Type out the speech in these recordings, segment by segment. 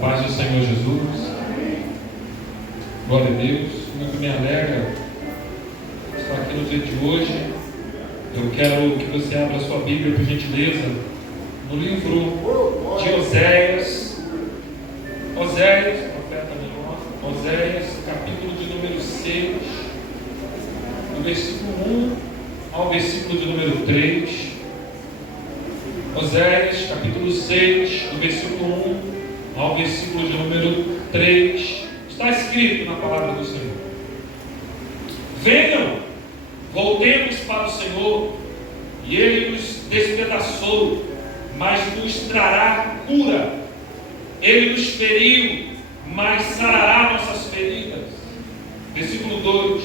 paz do Senhor Jesus. Glória a Deus. Muito me alegra estar aqui no dia de hoje. Eu quero que você abra a sua Bíblia, por gentileza, no livro de Oséias. Oséias, profeta menor. Oséias, capítulo de número 6, do versículo 1 ao versículo de número 3. Oséias, capítulo 6, do versículo 1 ao versículo de número 3. Está escrito na palavra do Senhor: venham, voltemos para o Senhor, e Ele nos despedaçou, mas nos trará cura. Ele nos feriu, mas sarará nossas feridas. Versículo 2: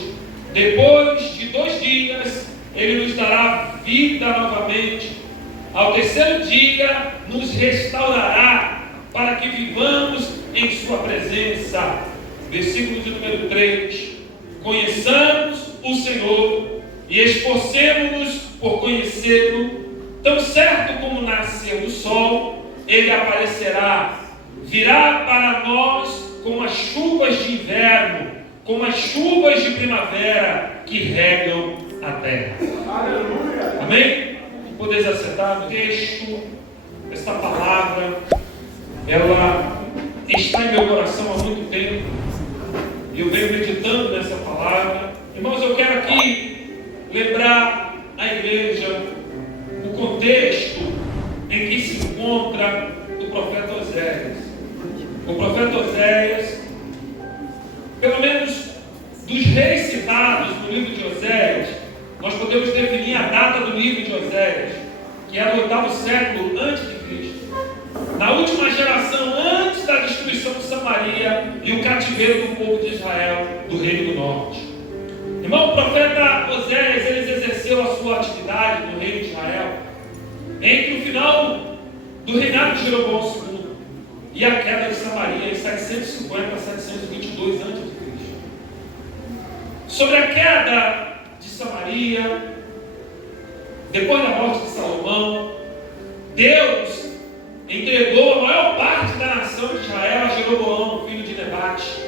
depois de 2 dias, Ele nos dará vida novamente. Ao terceiro dia, nos restaurará, para que vivamos em sua presença. Versículo de número 3: conheçamos o Senhor e esforcemo-nos por conhecê-lo. Tão certo como nascer do sol, Ele aparecerá, virá para nós como as chuvas de inverno, como as chuvas de primavera que regam a terra. Aleluia. Amém? Podeis acertar no texto. Esta palavra, ela está em meu coração há muito tempo, e eu venho meditando nessa palavra. Irmãos, eu quero aqui lembrar a igreja o contexto em que se encontra o profeta Oséias. O profeta Oséias, pelo menos dos reis citados no livro de Oséias, nós podemos definir a data do livro de Oséias, que era o 8º século antes de Cristo, na última geração antes da destruição de Samaria e o cativeiro do povo de Israel do Reino do Norte. Irmão, o profeta Oséias, ele exerceu a sua atividade no reino de Israel entre o final do reinado de Jeroboão II e a queda de Samaria em 750 a 722 a.C. Sobre a queda de Samaria, depois da morte de Salomão, Deus entregou a maior parte da nação de Israel a Jeroboão, filho de Nebate.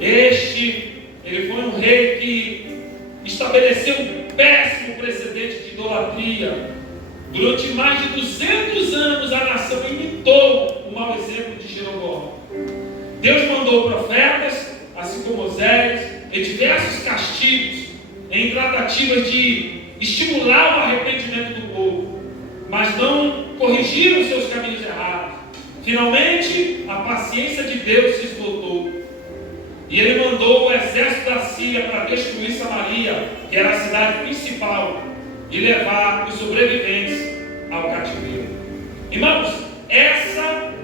Ele foi um rei que estabeleceu um péssimo precedente de idolatria. Durante mais de 200 anos a nação imitou o mau exemplo de Jeroboão. Deus mandou profetas, assim como Oséias, e diversos castigos em tratativas de estimular o arrependimento do povo, mas não corrigiram seus caminhos errados. Finalmente, a paciência de Deus se esgotou, e Ele mandou o exército da Síria para destruir Samaria, que era a cidade principal, e levar os sobreviventes ao cativeiro. Irmãos, essa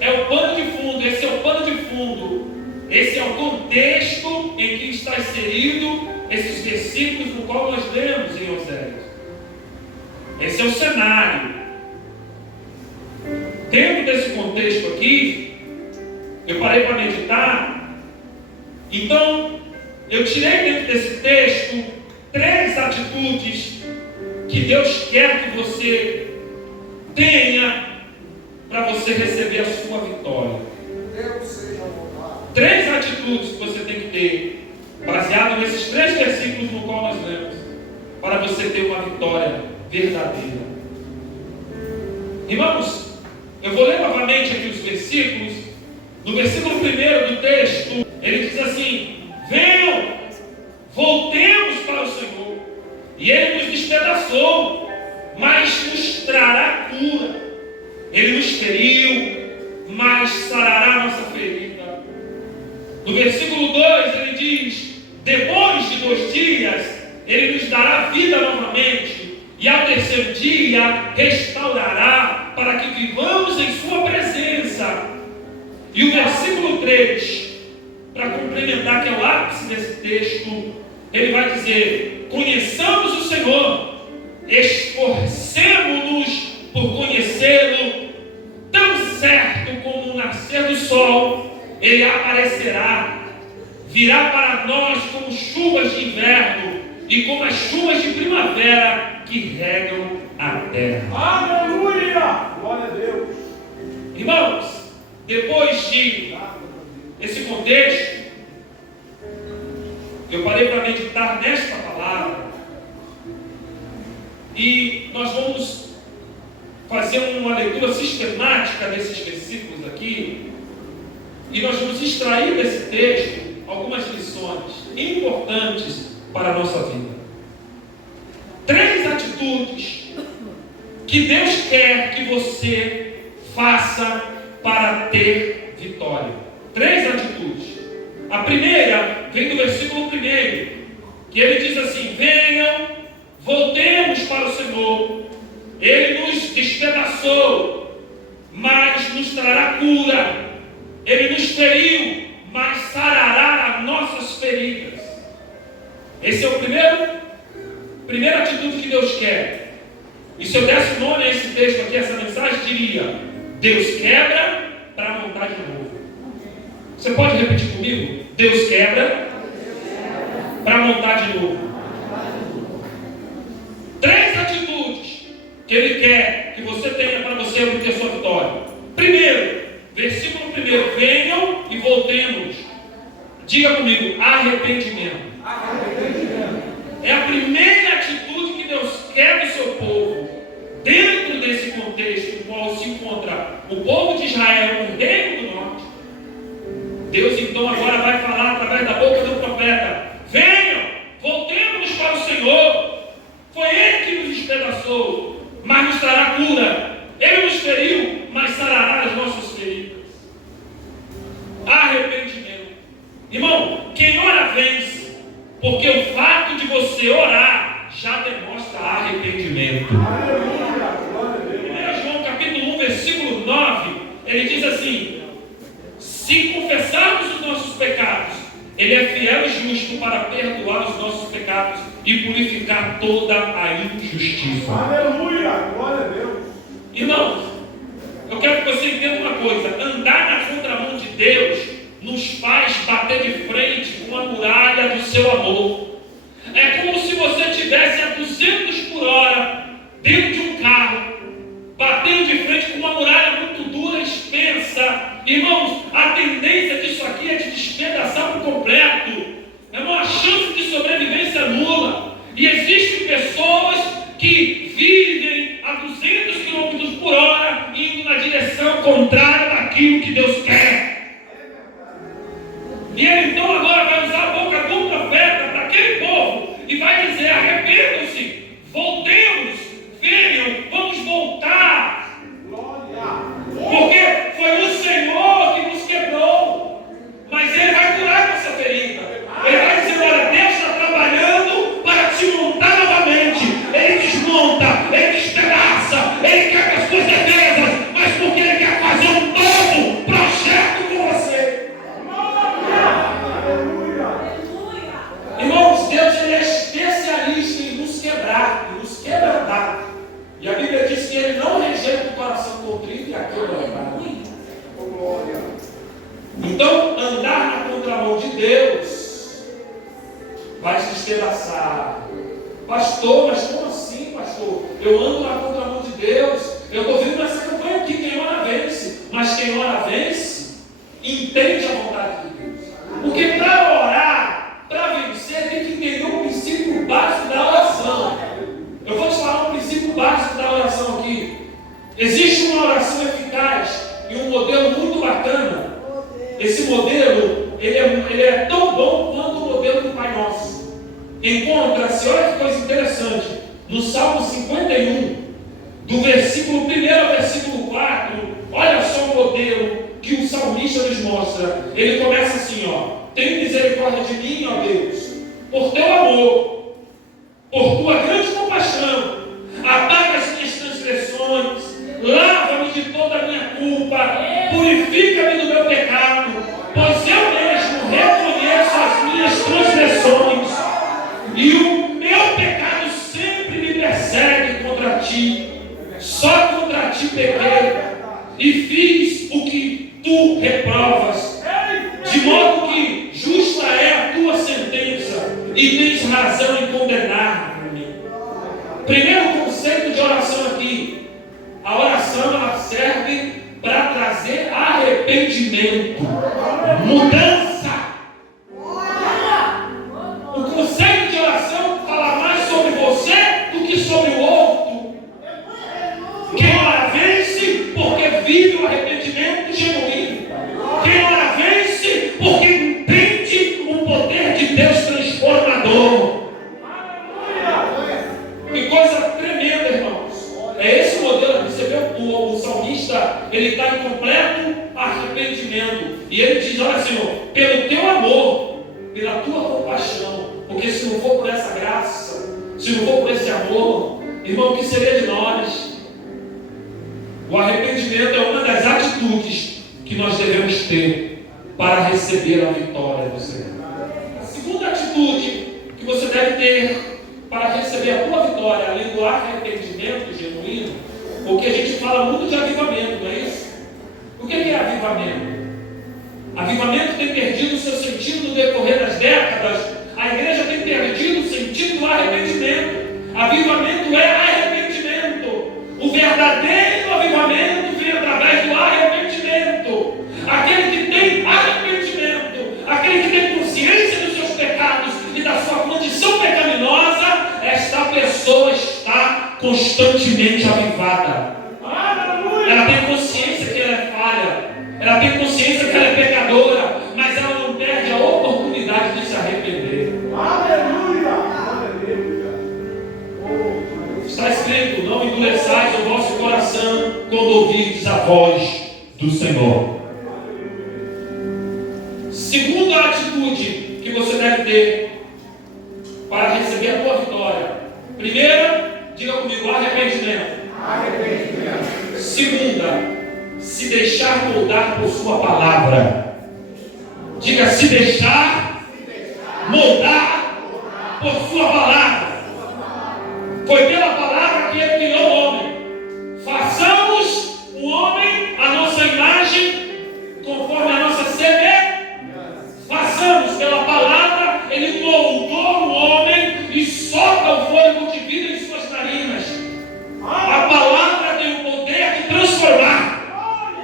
é o pano de fundo, esse é o pano de fundo, esse é o contexto em que está inserido esses versículos no qual nós lemos em Oséias. Esse é o cenário. Dentro desse contexto aqui, eu parei para meditar. Então, eu tirei dentro desse texto 3 atitudes que Deus quer que você tenha para você receber a sua vitória. 3 atitudes que você tem que ter, baseado nesses 3 versículos no qual nós lemos, para você ter uma vitória verdadeira. Irmãos, eu vou ler novamente aqui os versículos. No versículo 1 do texto, ele diz assim: venham, voltemos para o Senhor, e Ele nos despedaçou, mas nos trará cura. Ele nos feriu, mas sarará nossa ferida. No versículo 2 ele diz: depois de 2 dias, Ele nos dará vida novamente, e ao terceiro dia restaurará, para que vivamos em sua presença. E o versículo 3, para complementar, que é o ápice desse texto, ele vai dizer: conheçamos o Senhor, esforcemo-nos por conhecê-lo. Tão certo como o nascer do sol, Ele aparecerá, virá para nós como chuvas de inverno e como as chuvas de primavera que regam a terra. Aleluia! Glória a Deus! Irmãos, Depois de esse contexto, eu parei para meditar nesta palavra e nós vamos fazer uma leitura sistemática desses versículos aqui e nós vamos extrair desse texto algumas lições importantes para a nossa vida. 3 atitudes que Deus quer que você faça para ter vitória. 3 atitudes. A primeira vem do versículo 1, que ele diz assim: venham, voltemos para o Senhor. Ele nos despedaçou, mas nos trará cura. Ele nos feriu, mas sarará as nossas feridas. Esse é o primeira atitude que Deus quer. E se eu desse nome a esse texto aqui, essa mensagem, diria: Deus quebra para montar de novo. Você pode repetir comigo? Deus quebra para montar de novo. 3 atitudes que Ele quer que você tenha para você obter sua vitória. Primeiro, versículo 1: venham e voltemos. Diga comigo: arrependimento. É a primeira atitude que Deus quer do seu povo. Dentro desse contexto no qual se encontra o povo de Israel, o reino do norte, Deus então agora vai falar através da boca do profeta: venham, voltemos para o Senhor. Foi Ele que nos despedaçou, mas nos trará cura. Ele nos feriu, mas sarará as nossas feridas. Arrependimento. Irmão, quem ora vence, porque o fato de você orar já demonstra arrependimento. 1 João capítulo 1, versículo 9, ele diz assim: se confessarmos os nossos pecados, Ele é fiel e justo para perdoar os nossos pecados e purificar toda a injustiça. Aleluia! Glória a Deus! Irmãos, eu quero que você entenda uma coisa: andar na contramão de Deus nos faz bater de frente com a muralha do seu amor. É como se você estivesse a 200 por hora dentro de um carro, batendo de frente com uma muralha muito dura, extensa. Irmãos, a tendência disso aqui é te despedaçar por completo. Irmão, a chance de sobrevivência é nula. E existem pessoas que vivem a 200 km por hora, indo na direção contrária daquilo que Deus quer. E Ele então agora vai usar a boca do profeta para aquele povo e vai dizer: arrependam-se, voltemos, venham, vamos voltar. Porque foi o Senhor que nos quebrou, mas Ele vai curar nossa ferida. Ele vai dizer: olha, Deus está trabalhando para te montar novamente. Ele desmonta, Ele despedaça, Ele quebra as tuas defesas, mas porque Ele quer fazer um novo projeto com você. Irmãos, Deus ele é especialista em nos quebrar, em nos quebrantar. E a Bíblia diz que Ele não rejeita o coração contrito e aquele quebrantado. Então, andar na contramão de Deus vai te despedaçar. Pastor, mas como assim, pastor? Eu ando na contramão de Deus. Eu estou vendo essa campanha aqui, quem ora vence. Mas quem ora vence, entende a vontade de Deus. Porque para orar, para vencer, tem que entender o princípio básico da oração. Eu vou te falar um princípio básico da oração aqui. Existe uma oração eficaz e um modelo muito bacana. Esse modelo, ele é tão bom quanto o modelo do Pai Nosso. Encontra-se, olha que coisa interessante, no Salmo 51, do versículo 1 ao versículo 4, olha só o modelo que o salmista nos mostra. Ele começa assim, ó: tem misericórdia de mim, ó Deus, por teu amor, por tua grande compaixão, apaga as minhas transgressões, lava-me de toda a minha culpa, purifica-me do meu pecado, pois eu mesmo reconheço as minhas transgressões, e o meu pecado sempre me persegue contra ti. Só contra ti pequei e fiz o que tu reprovas, de modo que justa é a tua sentença e tens razão em condenar-me. Primeiro conceito de oração aqui: a oração ela serve para trazer arrependimento. arrependimento, mudança. O conceito de oração fala mais sobre você do que sobre o outro. Quem ora vence porque vive o arrependimento genuíno. Quem ora vence porque entende o poder de Deus transformador. Que coisa tremenda, irmãos. É esse modelo que você vê o salmista, ele está em completo arrependimento. E ele diz: olha, Senhor, pelo teu amor, pela tua compaixão, porque se não for por essa graça, se não for por esse amor, irmão, o que seria de nós? O arrependimento é uma das atitudes que nós devemos ter para receber a vitória do Senhor. A segunda atitude que você deve ter para receber a tua vitória, além do arrependimento genuíno, porque a gente fala muito de avivamento, não é isso? O que é avivamento? Avivamento tem perdido o seu sentido no decorrer das décadas. A igreja tem perdido o sentido do arrependimento. Avivamento é arrependimento. O verdadeiro avivamento vem através do arrependimento. Aquele que tem arrependimento, aquele que tem consciência dos seus pecados e da sua condição pecaminosa, esta pessoa está constantemente avivada. Ela tem consciência que ela é falha, ela tem consciência que ela é pecadora, mas ela não perde a oportunidade de se arrepender. Está escrito: não endureçais o vosso coração quando ouvirdes a voz do Senhor. Segunda atitude que você deve ter para receber a tua vitória. Primeira, diga comigo: arrependimento. Segunda, se deixar moldar por sua palavra. Diga: se deixar moldar por sua palavra. Foi pela palavra que ele criou o homem. Façamos o homem a nossa imagem, conforme a nossa semelhança. Façamos pela palavra. Ele moldou o homem e sopra o fôlego de vida em suas narinas. A palavra tem o poder de transformar.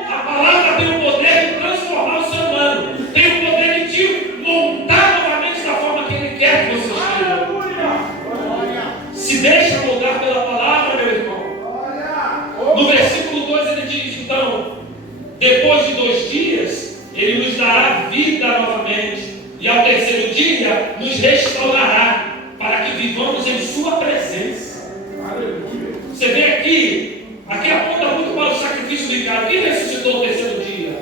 A palavra tem o poder de transformar o ser humano. Tem o poder de te montar novamente da forma que ele quer que você esteja. Se deixa moldar pela palavra, meu irmão. No versículo 2 ele diz: então, depois de 2 dias, ele nos dará vida novamente, e ao terceiro dia nos restaurará, para que vivamos em sua presença. Você vê aqui aponta muito para o sacrifício do Ricardo. Quem ressuscitou o terceiro dia?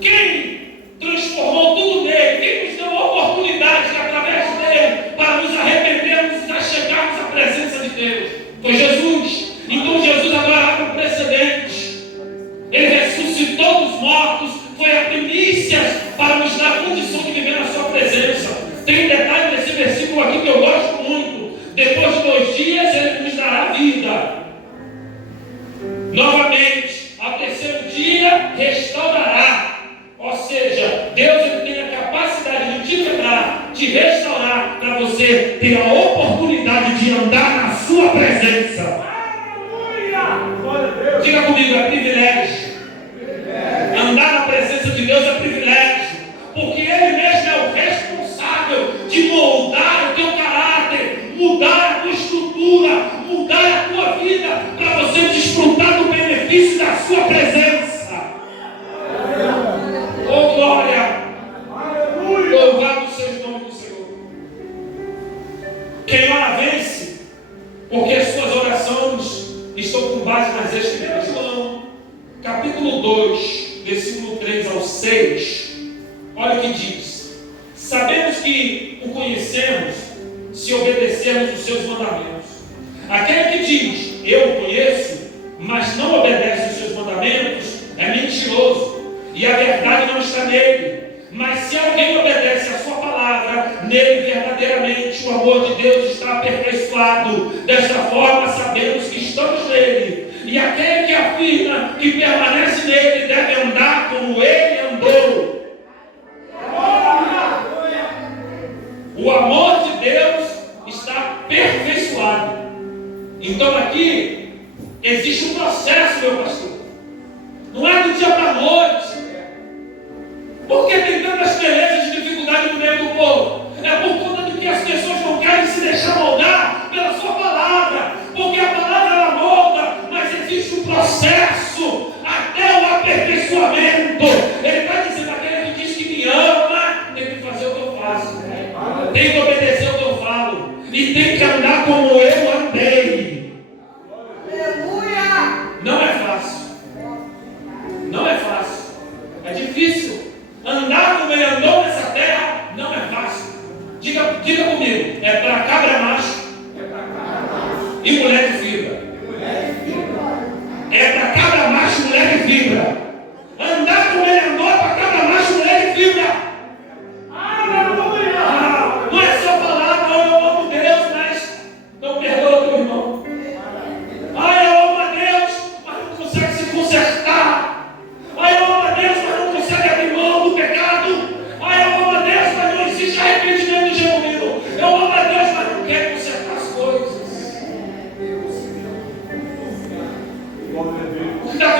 Quem transformou tudo nele? Quem nos deu a oportunidade de, através dele, para nos arrependermos e chegarmos à presença de Deus? Foi Jesus. Então Jesus agora abre um precedente. Ele ressuscitou dos mortos, foi a primícia para nos dar a condição de viver na sua presença. Tem um detalhe nesse versículo aqui que eu gosto muito. Depois de 2 dias ele nos dará vida. Novamente, ao terceiro dia restaurará. Ou seja, Deus ele tem a capacidade de te quebrar, te restaurar, para você ter a oportunidade de andar na sua presença. Diga comigo: é privilégio. Andar na presença de Deus é privilégio, porque Ele mesmo é o responsável de moldar o teu caráter, mudar a tua estrutura, mudar a tua vida, para você desfrutar do benefício da sua presença. Oh glória! Louvado seja o nome do Senhor. Quem ora vence, porque as suas orações estão com base nas Escrituras. João, capítulo 2, versículo 3 ao 6. Olha o que diz: sabemos que o conhecemos se obedecermos os seus mandamentos. Aquele que diz eu o conheço, mas não obedece os seus mandamentos, é mentiroso, e a verdade não está nele. Mas se alguém obedece a sua palavra, nele verdadeiramente o amor de Deus está aperfeiçoado. Desta forma sabemos que estamos nele, e aquele que afirma que permanece nele deve andar como ele andou. O amor de Deus está aperfeiçoado. Então aqui existe um processo, meu pastor. Não é do dia para a noite.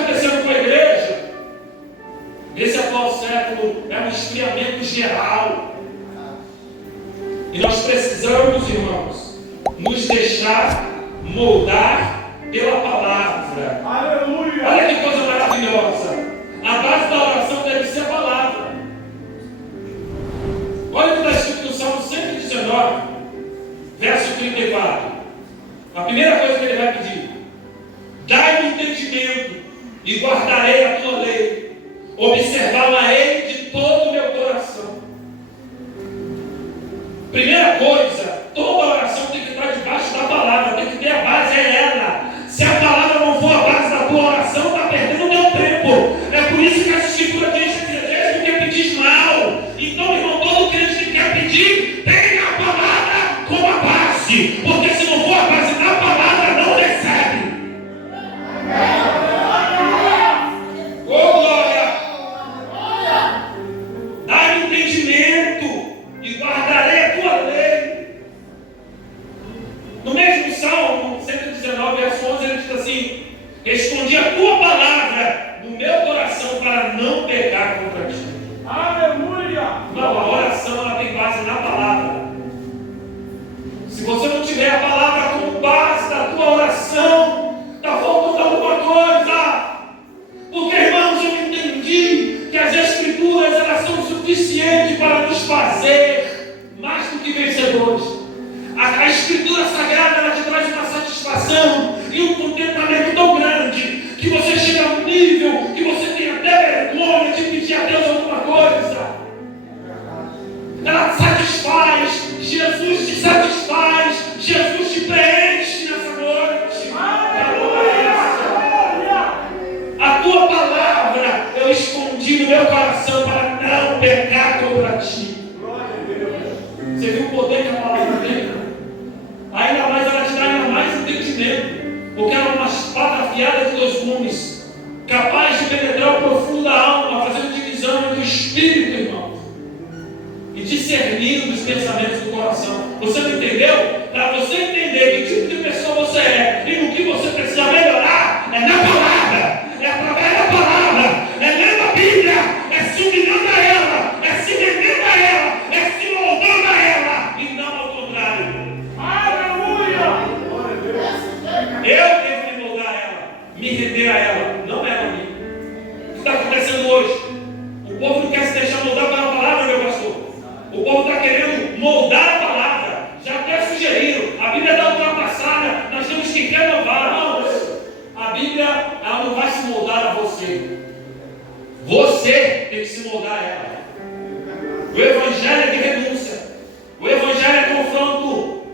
acontecendo com a igreja, nesse atual século, é um esfriamento geral. E nós precisamos, irmãos, nos deixar moldar pela palavra. Aleluia! Olha que coisa maravilhosa. A base da oração deve ser a palavra. Olha o que está escrito no Salmo 119, verso 34. A primeira coisa que ele vai pedir: dai-me entendimento e guardarei a tua lei. Observá-la-ei de todo o meu coração. Primeira coisa, toda oração tem que estar debaixo da palavra, tem que ter a base, é ela. Se a palavra não for a base da tua oração, está perdendo o teu tempo. É por isso que essa escritura diz que quer pedir mal. Então, irmão, todo crente que quer pedir, tem a palavra como a base. Porque se não for a base da palavra, não recebe. Oh, glória! Dá-me entendimento e guardarei a tua lei. No mesmo Salmo 119, verso 11, ele diz assim: escondi a tua palavra no meu coração para não pecar contra ti. Aleluia! Não, a oração ela tem base na palavra. Se você não tiver a palavra como base da tua oração, está faltando alguma coisa. Porque, irmãos, eu entendi que as escrituras elas são suficientes para nos fazer mais do que vencedores. A escritura sagrada ela te traz uma satisfação e um contentamento tão grande que você chega a um nível que você tem até vergonha de pedir a Deus alguma coisa. Ela te satisfaz, Jesus te satisfaz, Jesus te preenche nessa noite. A tua palavra eu escondi no meu coração para não pecar contra ti. Você viu o poder que a palavra tem? Ainda mais ela te dá ainda mais entendimento, porque ela é uma espada afiada de 2 gumes, capaz de penetrar o profundo da alma, fazendo divisão entre o espírito, irmão, e discernindo os pensamentos do coração. Você não entendeu? Para você entender que tipo de pessoa você é e no que você precisa melhorar, é na palavra, é através da palavra, é lendo a Bíblia, é se humilhando a ela, é se rendendo a ela, é se moldando a ela, e não ao contrário. Eu devo me moldar a ela, me render a ela, não ela a mim. O que está acontecendo hoje? O povo não quer se deixar moldar pela palavra, meu pastor. O povo está querendo moldar a palavra. Já até sugeriram. A Bíblia está ultrapassada, nós temos que renovar. Não, a Bíblia ela não vai se moldar a você. Você tem que se moldar a ela. O Evangelho é de renúncia. O Evangelho é confronto.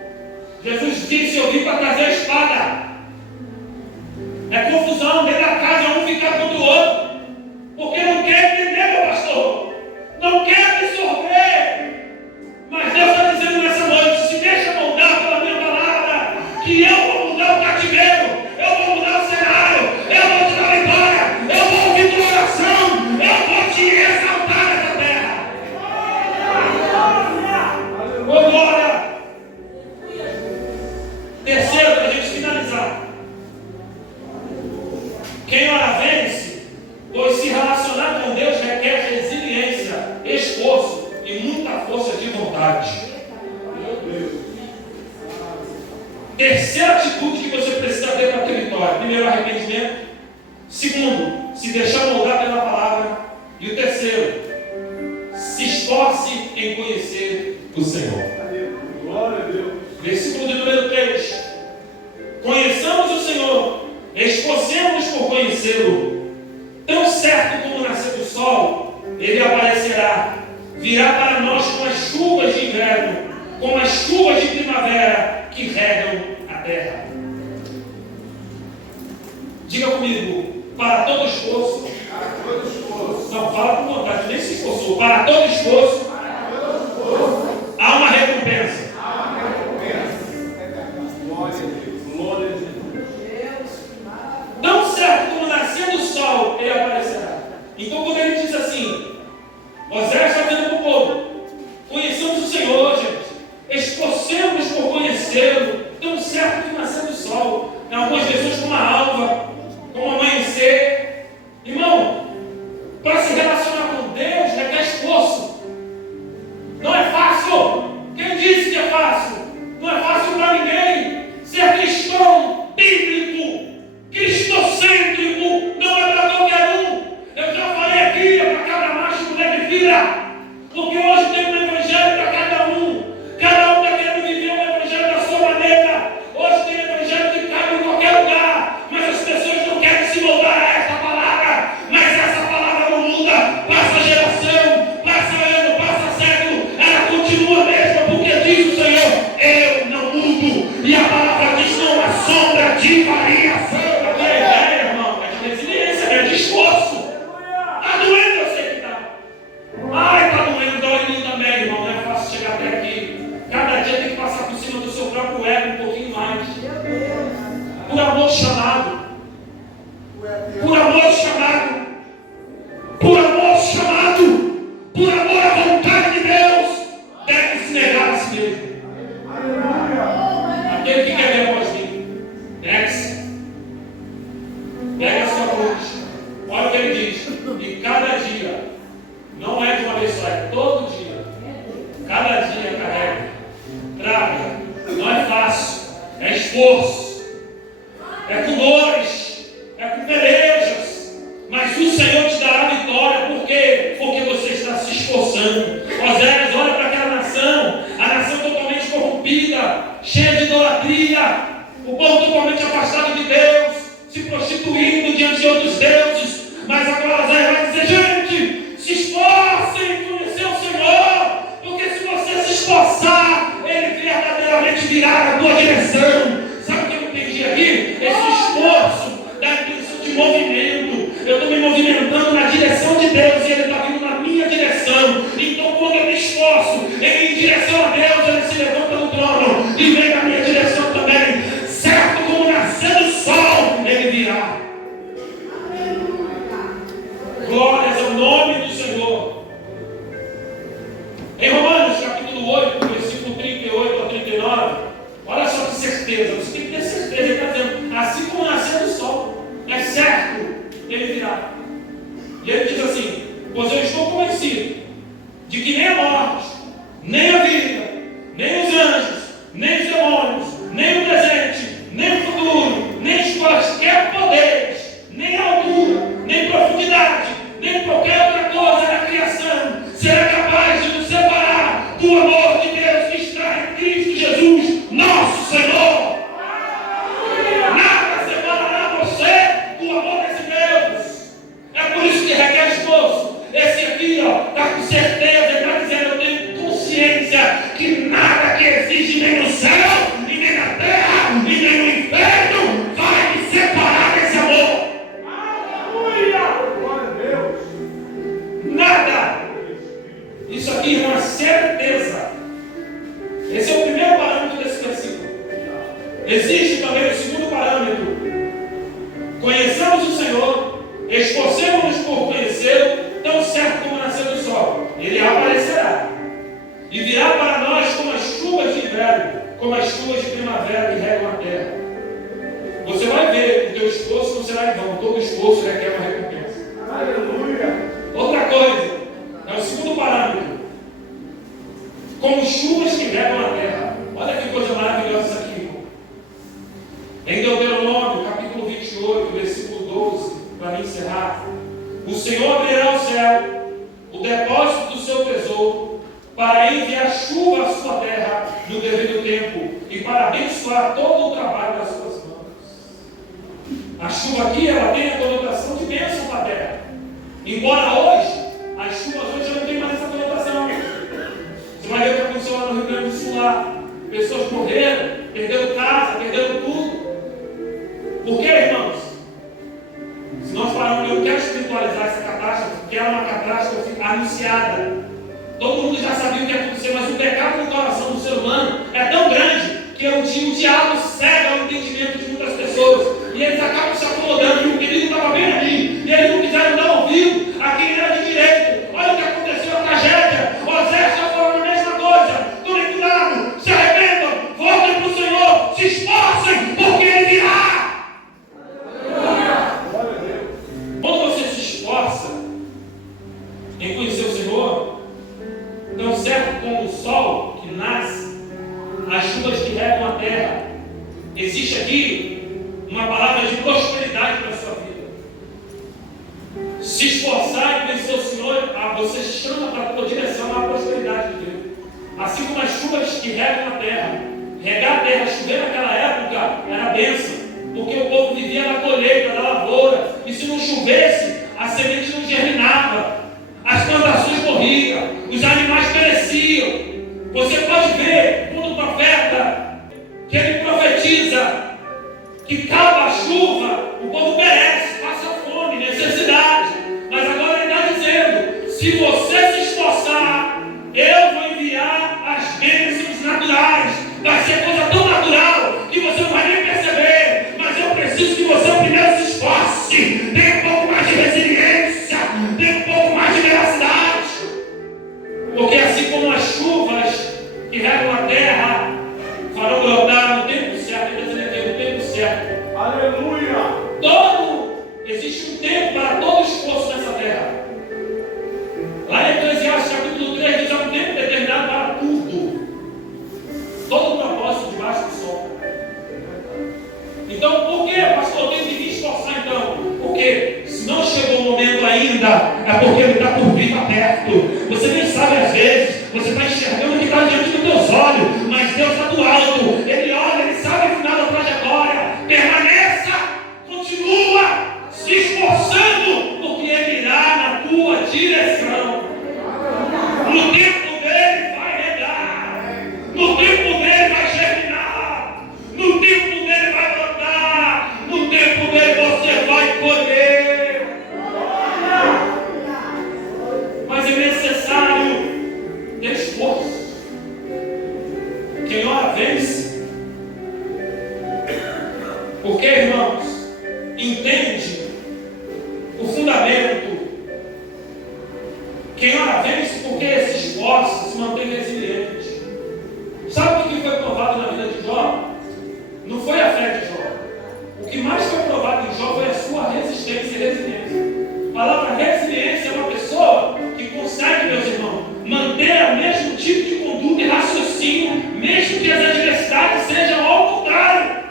Jesus disse: eu vim para trazer a espada. É confusão, dentro da casa um ficar contra o outro, porque não quer entender, meu pastor, não quer absorver. Mas Deus está dizendo nessa noite: se deixa moldar pela minha palavra, que eu vou mudar o cativeiro, eu vou mudar o cenário, eu vou te dar vitória, eu vou ouvir tua oração, eu vou te exaltar nessa terra. Oh, glória! Terceiro, para a gente finalizar. Quem ora vence, pois se relacionar com Deus requer resiliência, esforço e muita força de vontade. Terceira atitude que você precisa ter para ter vitória: primeiro, arrependimento. Segundo, se deixar moldar pela palavra. E o terceiro, se esforce em conhecer o Senhor. Glória a Deus. Versículo de número 3. Conheçamos o Senhor, esforcemos por conhecê-lo. Tão certo como nascer do sol, ele aparecerá, virá para nós com as chuvas de inverno, como as chuvas de primavera que regam a terra. Diga comigo: para todo esforço. Não, fala com vontade, nem se esforçou. Para todo esforço, há uma recompensa. Tão certo como nascer do sol, ele aparecerá. Então, quando ele diz assim, Osés está dizendo para o povo: conhecemos o Senhor, gente, esforcemos por conhecê-lo. Tão certo que nascer do sol. Em algumas pessoas, como a alva, como amanhecer, chamado, por amor ao chamado, por amor à vontade de Deus, deve se negar a si mesmo. Aquele que quer ver após mim, negue-se. Pega a sua cruz. Olha o que ele diz. E cada dia, não é de uma vez só, é todo dia. Cada dia carrega, traga. Não é fácil, é esforço, é com dores, é com pelejas. Mas o Senhor te dará vitória. Por quê? Porque você está se esforçando. Oséias olha para aquela nação, a nação totalmente corrompida, cheia de idolatria, o povo totalmente afastado de Deus, se prostituindo diante de outros deuses. Mas agora Oséias vai dizer: gente, se esforcem em conhecer o Senhor, porque se você se esforçar, Ele verdadeiramente virá na tua direção. Sabe o que eu entendi aqui? Esse esforço da intenção de movimento. Eu estou me movimentando na direção de Deus e Ele está vindo na minha direção. Então, quando eu me esforço em direção a Deus, Ele se levanta no trono e vem na minha direção também. Certo como nascer do sol, Ele virá. Glórias ao nome do Senhor. Em Romanos capítulo 8, versículo 38 a 39, olha só que certeza. Você tem que ter certeza. Ele está dizendo: assim como nascer do sol, é certo, Ele virá. E ele diz assim: pois eu estou convencido de que nem a morte, nem a vida, nem os anjos, nem os demônios, nem o presente, nem o futuro, nem os quaisquer poderes, nem a altura, nem profundidade, nem qualquer outra coisa na criação será capaz de nos separar do amor de Deus que está em Cristo Jesus, nosso Senhor. Nada separará você do amor desse Deus. É por isso que requer esforço. Esse aqui, está com certeza, ele está dizendo: eu tenho consciência que nada que existe nem no céu, e nem na terra, e nem no inferno vai me separar desse amor. Aleluia! Glória a Deus! Nada. Isso aqui é uma certeza. Esse é o primeiro parâmetro desse versículo. Existe também o segundo parâmetro. Conheçamos o Senhor, esforcemos-nos por conhecê-lo, tão certo como nascer do sol. Ele aparecerá e virá para nós como as chuvas de inverno, como as chuvas de primavera que regam a terra. Você vai ver, o teu esforço não será em vão. Todo esforço requer uma recompensa. Aleluia! Outra coisa, é o segundo parâmetro. Como chuvas que regam a terra. Olha que coisa maravilhosa isso aqui, irmão. Em Deuteronômio, capítulo 28, versículo 12, para me encerrar: o Senhor abrirá o céu, o depósito do seu tesouro, para enviar chuva à sua terra no devido tempo e para abençoar todo o trabalho das suas mãos. A chuva aqui, ela tem a conotação de bênção para a terra. Embora hoje, as chuvas hoje já não tem mais essa conotação. Você vai ver o que aconteceu lá no Rio Grande do Sul lá. Pessoas morreram, perderam casa, perderam tudo. Por quê, irmãos? Se nós falamos, eu quero espiritualizar essa catástrofe, porque ela é uma catástrofe anunciada. Todo mundo já sabia o que ia acontecer, mas o pecado no coração do ser humano é tão grande que o diabo cega o entendimento de muitas pessoas. E eles acabam se acomodando, e o perigo estava bem ali. E eles não quiseram dar ouvido a quem era de direito. Olha o que aconteceu, a tragédia. Oséias está falando a mesma coisa. Tomem cuidado, se arrependam, voltem para o Senhor, se esforcem, porque Ele virá. Quando você se esforça em conhecer o Senhor, tão certo como o sol que nasce, as chuvas que regam a terra, existe aqui uma palavra de prosperidade para a sua vida. Se esforçar em conhecer o Senhor, você chama para a tua direção a prosperidade de Deus. Assim como as chuvas que regam a terra. Regar a terra, chover naquela época era bênção, porque o povo vivia na colheita, na lavoura, e se não chovesse, a semente não germinava, as plantações morriam, os animais pereciam. Você pode ver quando o profeta, que ele profetiza que acaba a chuva, o povo perece, passa fome, necessidade. Mas agora ele está dizendo: se você se esforçar, eu vou enviar as bênçãos naturais. Vai ser coisa tão natural que você não vai nem perceber. Mas eu preciso que você primeiro se esforce, tenha um pouco mais de resistência. vida, é porque Ele está por vir para perto. Você nem sabe às vezes, você está enxergando o que está diante dos teus olhos, mas Deus está do alto, Ele olha, Ele sabe o final da trajetória. Permaneça, continua se esforçando, porque Ele irá na tua direção. No tempo dele vai regar, no tempo dele vai germinar, no tempo dele vai brotar, no tempo dele você vai colher. Mas é necessário ter esforço. Quem ora vence. Porque, irmãos, entende o fundamento. Quem ora vence porque se esforça, se mantém resiliente. Sabe o que foi provado na vida de Jó? Não foi a fé de Jó. O que mais foi provado em Jó foi a sua resistência e resiliência. A palavra resiliência é uma pessoa que consegue, meus irmãos, manter o mesmo tipo de conduta e raciocínio, mesmo que as adversidades sejam ao contrário.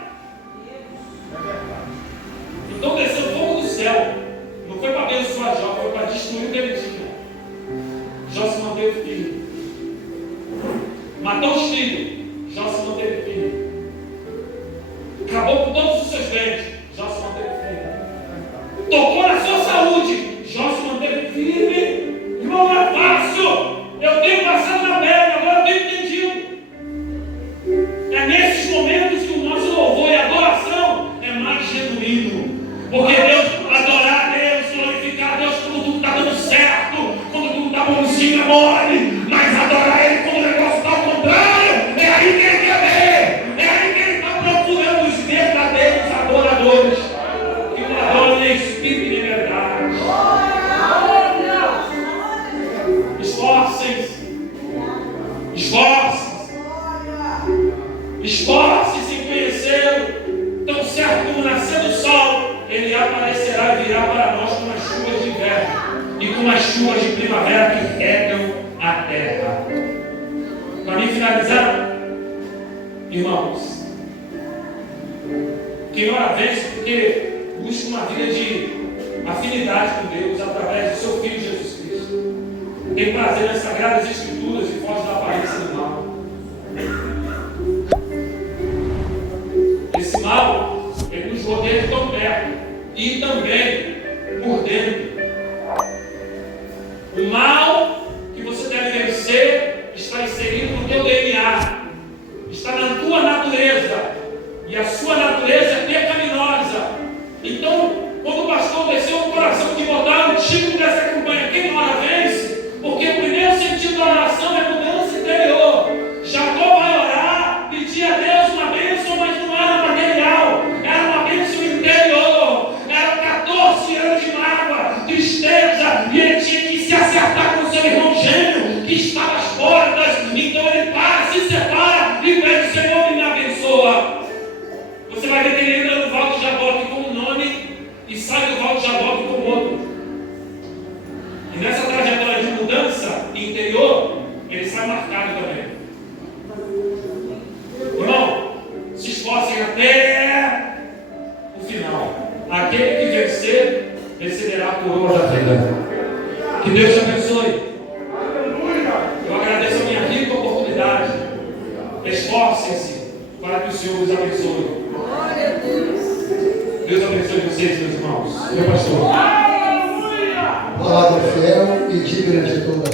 Então desceu fogo do céu. Não foi para abençoar Jó, foi para destruir o que ele tinha. Jó se manteve firme. Matou os filhos, Jó se manteve firme. Acabou com todos os seus bens, Jó se manteve firme. Tocou na sua saúde, Jó se manteve firme. Irmão, não é fácil. Eu tenho passado na merda, agora eu tenho entendido. É nesses momentos que o nosso louvor e adoração é mais genuíno. Porque Deus, adorar a Deus, glorificar a Deus quando tudo está dando certo, quando tudo está bonzinho, é mole. Mas adorar Ele quando o negócio está ao contrário, é aí que Ele quer ver. É aí que Ele está procurando os verdadeiros adoradores, que o adoram em espírito e em verdade. Esforcem-se. Esforcem-se. Esforcem-se em conhecê-lo. Tão certo como nascer do sol, Ele aparecerá e virá para nós com as chuvas de inverno e com as chuvas de primavera que regam a terra. Para mim finalizar, irmãos, quem ora vence porque busca uma vida de afinidade com Deus através do seu Filho Jesus Cristo. Tem prazer nas sagradas escrituras e foge da aparência do mal. Esse mal, ele nos rodeia tão perto e também por dentro. O mal que você deve vencer está inserido no teu DNA, está na tua natureza, e a sua natureza é pecaminosa. Então, quando o pastor desceu no coração de botar o título dessa campanha, quem ora vence, porque o primeiro sentido da oração é mudança interior. Jacó vai orar, pedir a Deus uma bênção, mas não era material, era uma bênção interior. Eram 14 anos de mágoa, tristeza, e ele tinha que se acertar com seu irmão gêmeo, que estava às portas. Então ele para, se separa e pede: Senhor, me abençoa. Você vai ver que ele entra no Val de Jaboque com um nome e sai do Val de Jaboque com outro. E nessa trajetória de mudança interior, ele sai marcado também. Irmão, se esforcem até o final. Aquele que vencer, receberá a coroa da vida. Que Deus te abençoe. Eu agradeço a minha rica oportunidade. Esforcem-se para que o Senhor os abençoe. Deus abençoe vocês, meus irmãos. Meu pastor. Palavra fiel e digna de toda a